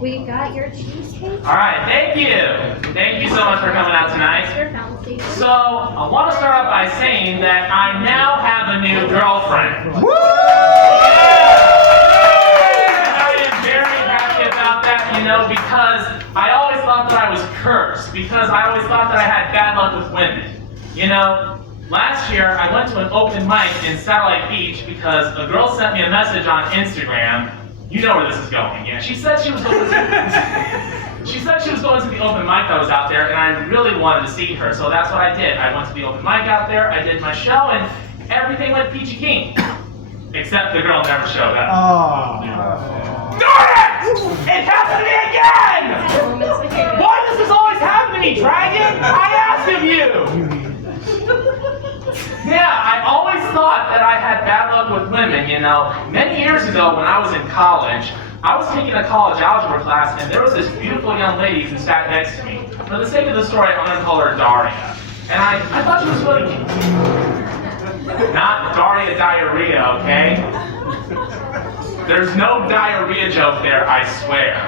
We got your cheesecake. All right, thank you. Thank you so much for coming out tonight. So, I want to start off by saying that I now have a new girlfriend. Woo! And I am very happy about that, because I always thought that I was cursed, because I always thought that I had bad luck with women. Last year I went to an open mic in Satellite Beach because a girl sent me a message on Instagram. You know where this is going, yeah. She said she was going to the open mic that was out there, and I really wanted to see her, so that's what I did. I went to the open mic out there, I did my show, and everything went peachy keen. Except the girl never showed up. Oh. Darn it! It happened to me again! Why does this always happen to me, Dragon? I ask of you! Yeah, I always thought that I had bad luck with women, Many years ago when I was in college, I was taking a college algebra class, and there was this beautiful young lady who sat next to me. For the sake of the story, I'm going to call her Daria. And I thought she was really cute. Not Daria Diarrhea, okay? There's no diarrhea joke there, I swear.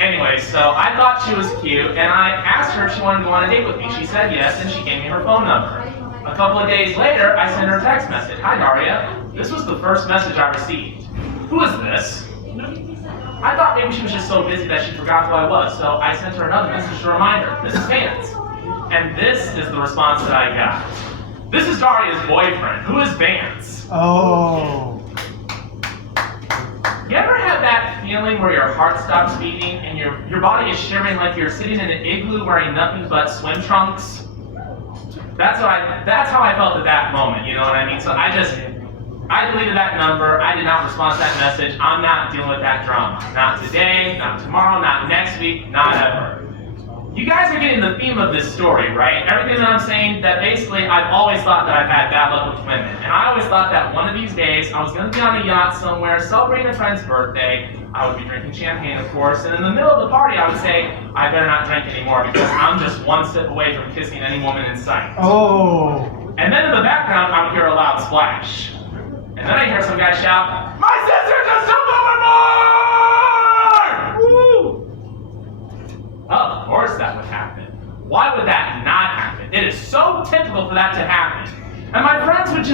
Anyway, so I thought she was cute, and I asked her if she wanted to go on a date with me. She said yes, and she gave me her phone number. A couple of days later, I sent her a text message. Hi, Daria. This was the first message I received. Who is this? I thought maybe she was just so busy that she forgot who I was, so I sent her another message to remind her. This is Vance. And this is the response that I got. This is Daria's boyfriend. Who is Vance? Oh. You ever have that feeling where your heart stops beating and your body is shivering like you're sitting in an igloo wearing nothing but swim trunks? That's how I felt at that moment, you know what I mean? So I deleted that number. I did not respond to that message. I'm not dealing with that drama. Not today, not tomorrow, not next week, not ever. You guys are getting the theme of this story, right? Everything that I'm saying, that basically I've always thought that I've had bad luck with women. And I always thought that one of these days I was going to be on a yacht somewhere celebrating a friend's birthday. I would be drinking champagne, of course, and in the middle of the party I would say, I better not drink anymore because I'm just one sip away from kissing any woman in sight. Oh. And then in the background I would hear a loud splash. And then I hear some guy shout, "My sister just jumped overboard!" Woo! Of course that would happen. Why would that not happen? It is so typical for that to happen. And my friends would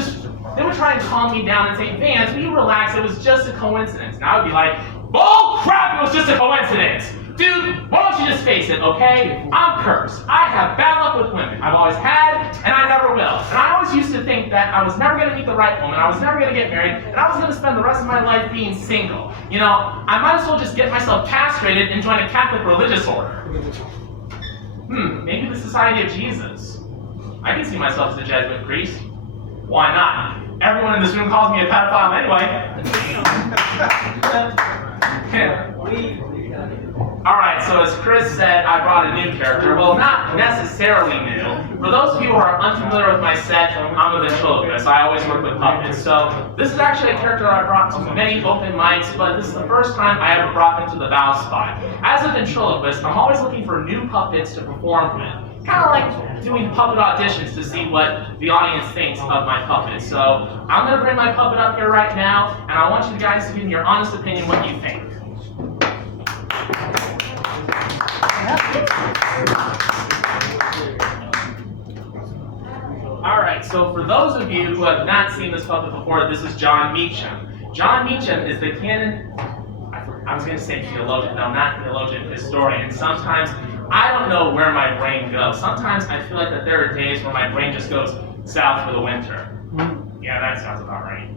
try and calm me down and say, "Vance, will you relax? It was just a coincidence." And I would be like, "Bull crap, it was just a coincidence. Dude, why don't you just face it, okay? I'm cursed. I have bad luck with women. I've always had, and I never will." And I always used to think that I was never going to meet the right woman, I was never going to get married, and I was going to spend the rest of my life being single. I might as well just get myself castrated and join a Catholic religious order. Maybe the Society of Jesus. I can see myself as a Jesuit priest. Why not? Everyone in this room calls me a pedophile anyway. Alright, so as Chris said, I brought a new character. Well, not necessarily new. For those of you who are unfamiliar with my set, I'm a ventriloquist. I always work with puppets. So this is actually a character that I brought to many open mics, but this is the first time I ever brought him to the bow spot. As a ventriloquist, I'm always looking for new puppets to perform with. Kind of like doing puppet auditions to see what the audience thinks of my puppet. So I'm going to bring my puppet up here right now, and I want you guys to give me your honest opinion what you think. Alright, so for those of you who have not seen this puppet before, this is Jon Meacham. Jon Meacham is the canon, I was going to say theologian, no, not theologian, historian. Sometimes I don't know where my brain goes. Sometimes I feel like that there are days where my brain just goes south for the winter. Yeah, that sounds about right.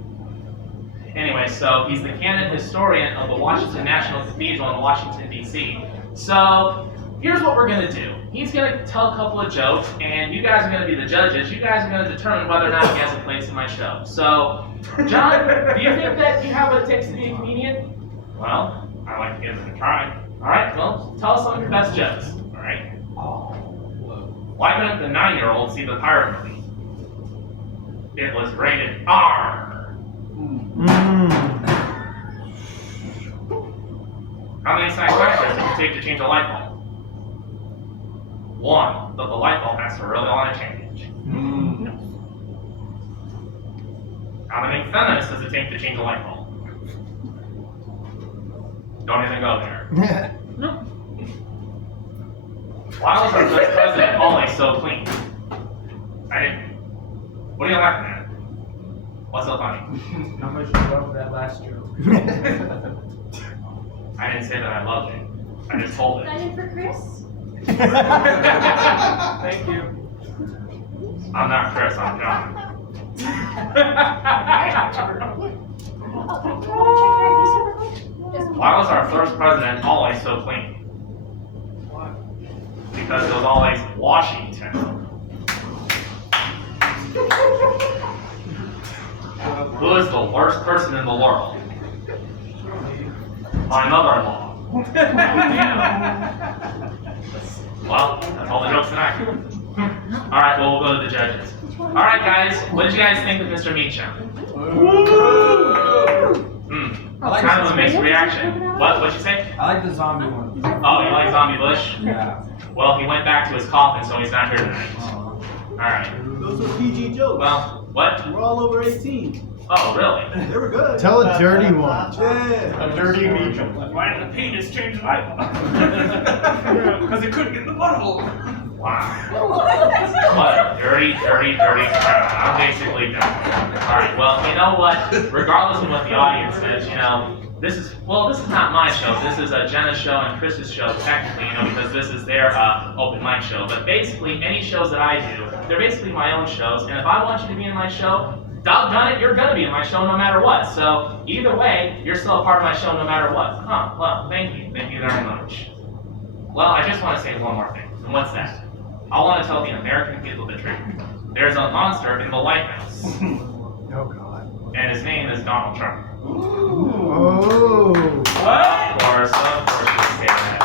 Anyway, so he's the canon historian of the Washington National Cathedral in Washington, D.C. So here's what we're going to do. He's going to tell a couple of jokes, and you guys are going to be the judges. You guys are going to determine whether or not he has a place in my show. So, John, do you think that you have what it takes to be a comedian? Well, I'd like to give it a try. All right, well, tell us some of your best jokes. All right? Why couldn't the 9-year-old see the pirate movie? It was rated R. How many psychiatrists does it take to change a light bulb? 1, but the light bulb has to really want to change. How many feminists does it take to change a light bulb? Don't even go there. No. Why was our first president always so clean? I didn't. What are you laughing at? What's so funny? How much you love that last joke? I didn't say that I loved it. I just told it. That in for Chris? Thank you. I'm not Chris, I'm John. Why was our first president always so clean? Why? Because it was always Washington. Who is the worst person in the world? My mother-in-law. Well, that's all the jokes tonight. Alright, well, we'll go to the judges. Alright, guys, what did you guys think of Mr. Meacham? Kind of a mixed reaction. What'd you say? I like the zombie one. Oh, you like Zombie Bush? Yeah. Well, he went back to his coffin, so he's not here tonight. Alright. Those are PG jokes. Well, what? We're all over 18. Oh, really? They were good. Tell a dirty one. Yeah. A dirty Meacham. Why did the penis change life? Because it couldn't get in the bottle. Wow. What a dirty crowd. I'm basically done. Alright, well, you know what? Regardless of what the audience says, this is not my show. This is Jenna's show and Chris's show, technically, because this is their open mic show. But basically, any shows that I do, they're basically my own shows. And if I want you to be in my show, doggone it, you're gonna be in my show no matter what. So either way, you're still a part of my show no matter what. Well, thank you very much. Well, I just want to say one more thing, and what's that? I want to tell the American people the truth. There's a monster in the White House, Oh, God. and his name is Donald Trump. Oh. Of course you say that.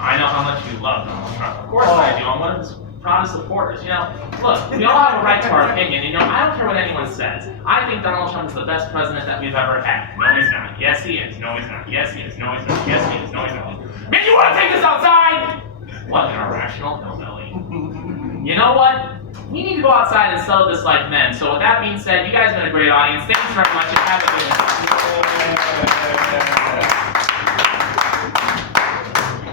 I know how much you love Donald Trump. Of course I do. I'm one of his proudest supporters. Look, we all have a right to our opinion. I don't care what anyone says. I think Donald Trump is the best president that we've ever had. No, he's not. Yes, he is. No, he's not. Yes, he is. No, he's not. Yes, he is. No, he's not. Man, you want to take this outside? What, an irrational hillbilly? You know what? We need to go outside and settle this like men. So with that being said, you guys have been a great audience. Thanks very much and have a good night.